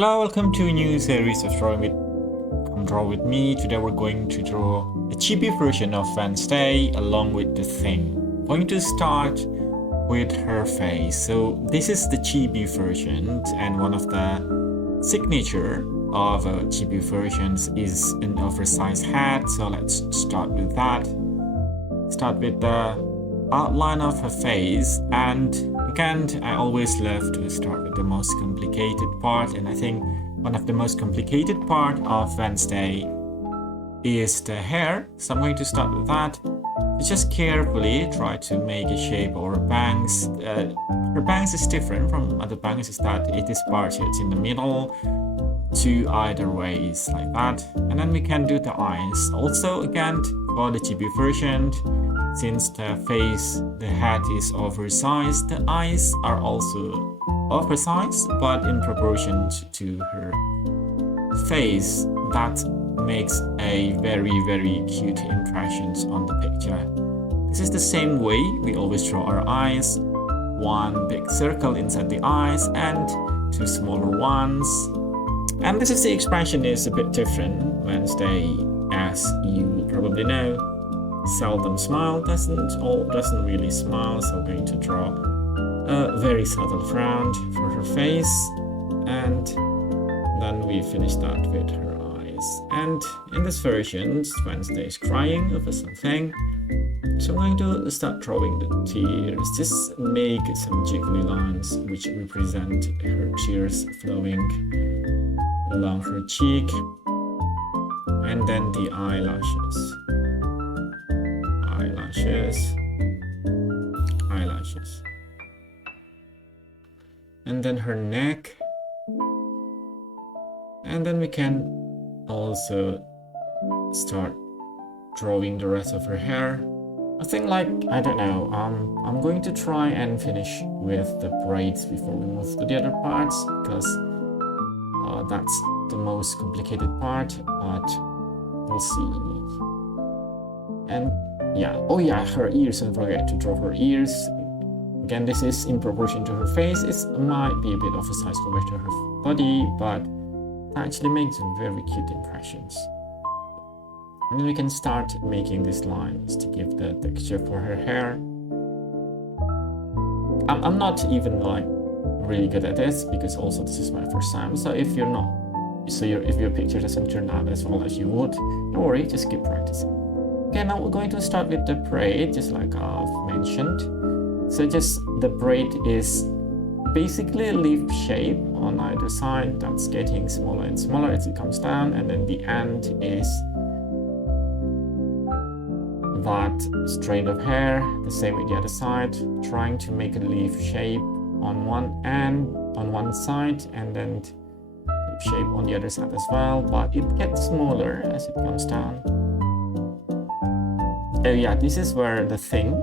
Hello, welcome to a new series of Drawing with Come Draw With Me. Today we're going to draw a chibi version of Wednesday along with the thing. I'm going to start with her face. So this is the chibi version, and one of the signature of chibi versions is an oversized hat. So let's start with that. Start with the outline of her face, and again, I always love to start with the most complicated part, and I think one of the most complicated part of Wednesday is the hair. So I'm going to start with that. Just carefully try to make a shape or bangs. Her bangs is different from other bangs, is that it is parted in the middle to either ways like that, and then we can do the eyes. Also, again, for the chibi version, since the head is oversized, the eyes are also oversized, but in proportion to her face. That makes a very cute impressions on the picture. This is the same way we always draw our eyes. One big circle inside the eyes and two smaller ones. And this is the expression is a bit different. Wednesday, as you probably know, seldom smile, doesn't really smile, so I'm going to draw a very subtle frown for her face, and then we finish that with her eyes. And in this version, Wednesday is crying over something, so I'm going to start drawing the tears. Just make some jiggly lines which represent her tears flowing along her cheek, and then the eyelashes. And then her neck, and then we can also start drawing the rest of her hair. I think I don't know, I'm going to try and finish with the braids before we move to the other parts, because that's the most complicated part, but we'll see. And yeah, oh yeah, her ears, don't forget to draw her ears. Again, this is in proportion to her face. It might be a bit oversized compared to her body, but that actually makes some very cute impressions. And then we can start making these lines to give the texture for her hair. I'm not even really good at this, because also this is my first time. So if your picture doesn't turn out as well as you would, don't worry, just keep practicing. Okay, now we're going to start with the braid, just like I've mentioned. So just the braid is basically a leaf shape on either side that's getting smaller and smaller as it comes down, and then the end is that strand of hair, the same with the other side, trying to make a leaf shape on one side, and then leaf shape on the other side as well, but it gets smaller as it comes down. Oh yeah, this is where the thing,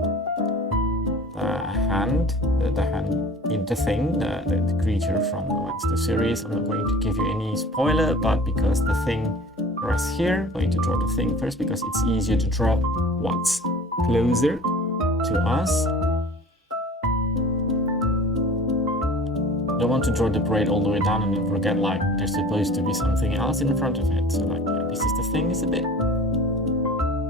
the creature from the series. I'm not going to give you any spoiler, but because the thing rests here, I'm going to draw the thing first, because it's easier to draw what's closer to us. Don't want to draw the braid all the way down and then forget there's supposed to be something else in front of it. So yeah, this is the thing. It's a bit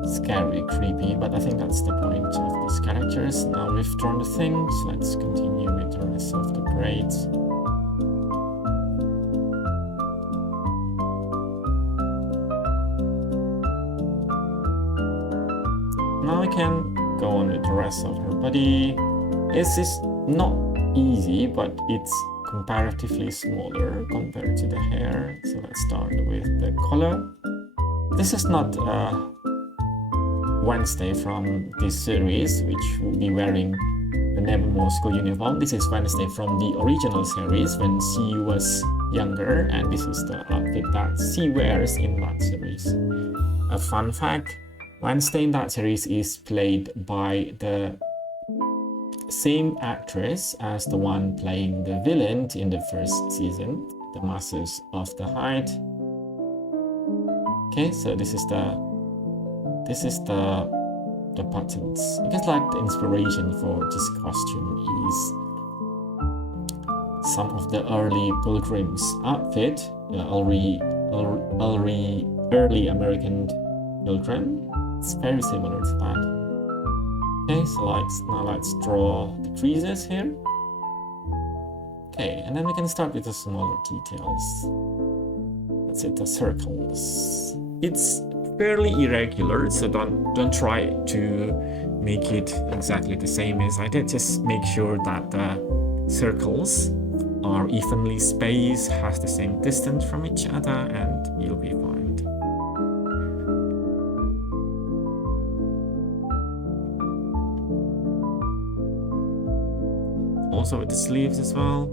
scary, creepy, but I think that's the point of these characters. Now we've drawn the things, let's continue with the rest of the braids. Now we can go on with the rest of her body. This is not easy, but it's comparatively smaller compared to the hair. So let's start with the color. This is not Wednesday from this series, which will be wearing the Nevermore school uniform. This is Wednesday from the original series when she was younger, and this is the outfit that she wears in that series. A fun fact, Wednesday in that series is played by the same actress as the one playing the villain in the first season, the Masters of the Height. Okay, so this is the buttons, because the inspiration for this costume is some of the early pilgrims outfit, early American pilgrim. It's very similar to that. Okay, so now let's draw the creases here. Okay, and then we can start with the smaller details. That's it, the circles. It's fairly irregular, so don't try to make it exactly the same as I did. Just make sure that the circles are evenly spaced, has the same distance from each other, and you'll be fine. Also with the sleeves as well.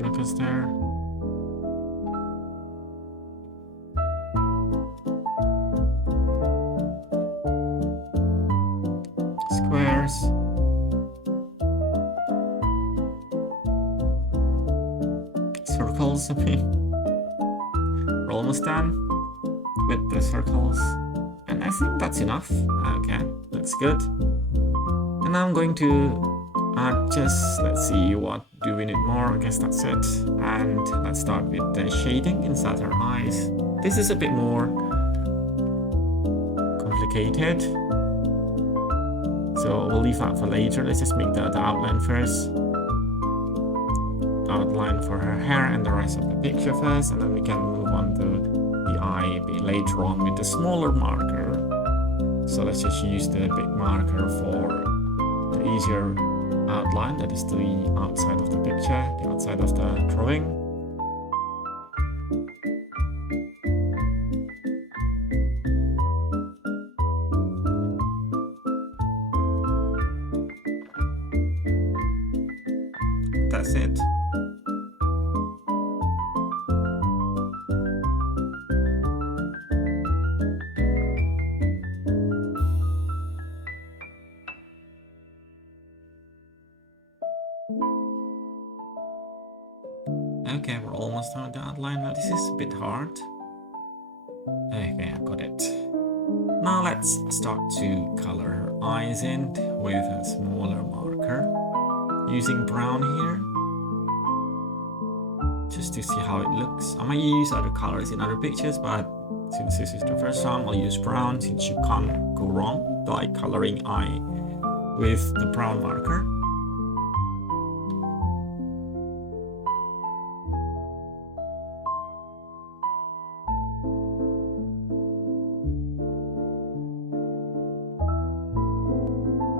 Focus there. Squares. Circles, I mean. We're almost done with the circles, and I think that's enough. Okay, looks good. And now I'm going to add let's see, what do we need more? I guess that's it. And let's start with the shading inside her eyes. This is a bit more complicated, so we'll leave that for later. Let's just make the outline first. Outline for her hair and the rest of the picture first, and then we can move on to the eye a bit later on with the smaller marker. So let's just use the big marker for the easier outline, that is the outside of the picture, the outside of the drawing. That's it. Okay, we're almost done with the outline. Now this is a bit hard. Okay, I got it. Now let's start to color her eyes in with a smaller marker. Using brown here. Just to see how it looks. I might use other colors in other pictures, but since this is the first time, I'll use brown, since you can't go wrong by coloring eye with the brown marker.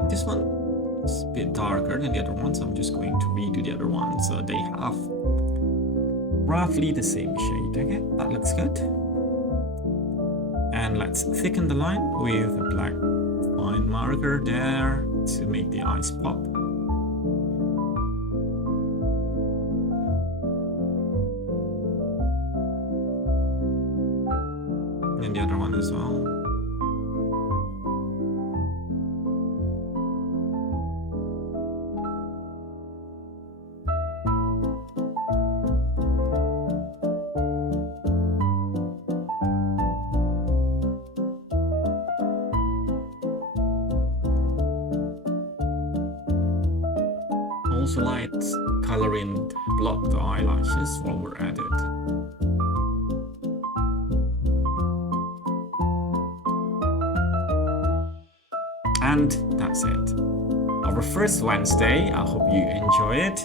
This one is a bit darker than the other one, so I'm just going to redo the other one so they have roughly the same shade. Okay, that looks good. And let's thicken the line with a black fine marker there to make the eyes pop. And the other one as well. Also light coloring block the eyelashes while we're at it. And that's it. Our first Wednesday. I hope you enjoy it.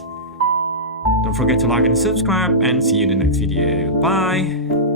Don't forget to like and subscribe, and see you in the next video. Bye!